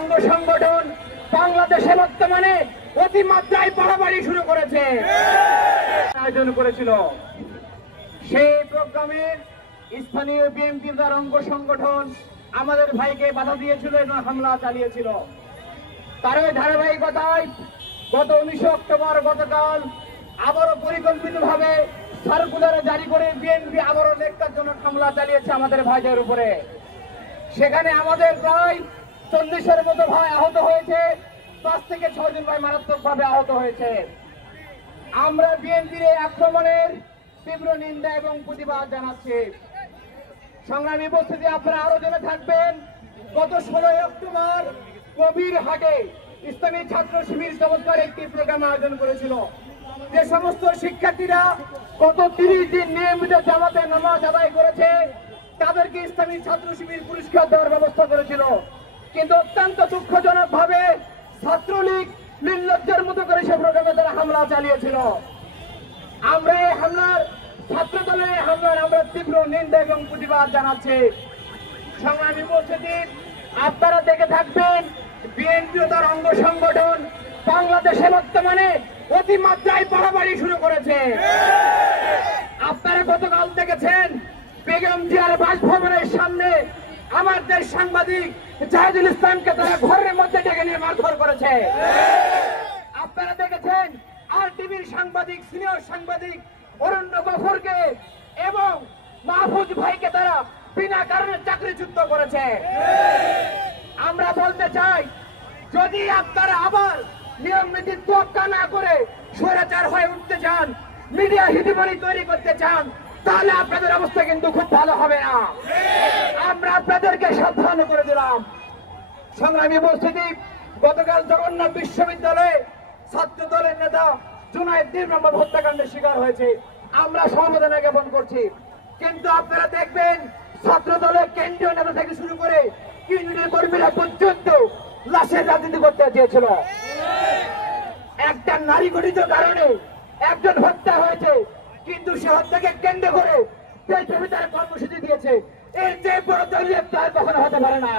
অঙ্গ সংগঠন বাংলাদেশে বর্তমানে অতিমাত্রায় বাড়াবাড়ি শুরু করেছে, আয়োজন করেছিল। সেই প্রোগ্রামের স্থানীয় বিএনপি তার অঙ্গ সংগঠন আমাদের ভাইকে বাধা দিয়েছিল এবং হামলা চালিয়েছিল। তারই ধারাবাহিকতায় গত 19 অক্টোবর গতকাল আবারও পরিকল্পিতভাবে সার্কুলার জারি করে বিএনপি আবারও ন্যক্কারজনক হামলা চালিয়েছে আমাদের ভাইদের উপরে। সেখানে আমাদের প্রায় 40-এর মতো ভাই আহত হয়েছে, 5 থেকে 6 জন ভাই মারাত্মকভাবে আহত হয়েছে। আমরা বিএনপির এই আক্রমণের তীব্র নিন্দা এবং প্রতিবাদ জানাচ্ছি। সংগ্রামী উপস্থিতি, আপনারা আরো জেনে থাকবেন, গত 16 অক্টোবর কবিরহাটে ইসলামী ছাত্র শিবির চমৎকার একটি প্রোগ্রাম আয়োজন করেছিল। যে সমস্ত শিক্ষার্থীরা গত 30 দিন নিয়মিত জামাতে নামাজ আদায় করেছে তাদেরকে ইসলামী ছাত্র শিবির পুরস্কার দেওয়ার ব্যবস্থা করেছিল। কিন্তু অত্যন্ত দুঃখজনক ভাবে ছাত্রলীগ নির্লজ্জের মতো করে সে প্রোগ্রামে তারা হামলা চালিয়েছিল। আমরা এই হামলার ছাত্র দলের হামলার আমরা তীব্র নিন্দা এবং প্রতিবাদ জানাচ্ছি। সংগ্রামী উপস্থিতি, আপনারা দেখে থাকবেন, বিএনপি তার অঙ্গ সংগঠন বাংলাদেশে বর্তমানে অতিমাত্রায় বাড়াবাড়ি শুরু করেছে। আপনারা গতকাল দেখেছেন বেগম জিয়ার বাসভবনের সামনে আমাদের সাংবাদিক জাহিদুল ইসলামকে তারা ঘরের মধ্যে ডেকে নিয়ে মারধর করেছে। আপনারা দেখেছেন আর টিভির সাংবাদিক, সিনিয়র সাংবাদিক অরণ্য গফরকে এবং মাহফুজ ভাইকে তারা বিনা কারণে চাকরিচ্যুত করেছে। আমরা বলতে চাই, যদি আপনারা আবার নিয়ম নীতি তোয়াক্কা না করে স্বৈরাচার হয়ে উঠতে চান, মিডিয়া হিটিমারি তৈরি করতে চান, তাহলে আপনাদের অবস্থা কিন্তু খুব ভালো হবে না। আমরা আপনাদেরকে সাবধান করে দিলাম। সংগ্রামী উপস্থিতি, গতকাল জগন্নাথ বিশ্ববিদ্যালয়ে ছাত্র দলের নেতা জুনায়েদ নির্মম হত্যাকাণ্ডের শিকার হয়েছে। আমরা সমবেদনা জ্ঞাপন করছি। কিন্তু আপনারা দেখবেন ছাত্র দলের কেন্দ্রীয় নেতা থেকে শুরু করে ইউনিয়নের কর্মীরা পর্যন্ত লাশের রাজনীতি করতে চেয়েছিল। একটা নারী গঠিত কারণে একজন হত্যা হয়েছে, কিন্তু সে হত্যাকে কেন্দ্র করে দেশব্যাপী তারা কর্মসূচি দিয়েছে। এর চেয়ে বড় দলীয় কখনো হতে পারে না।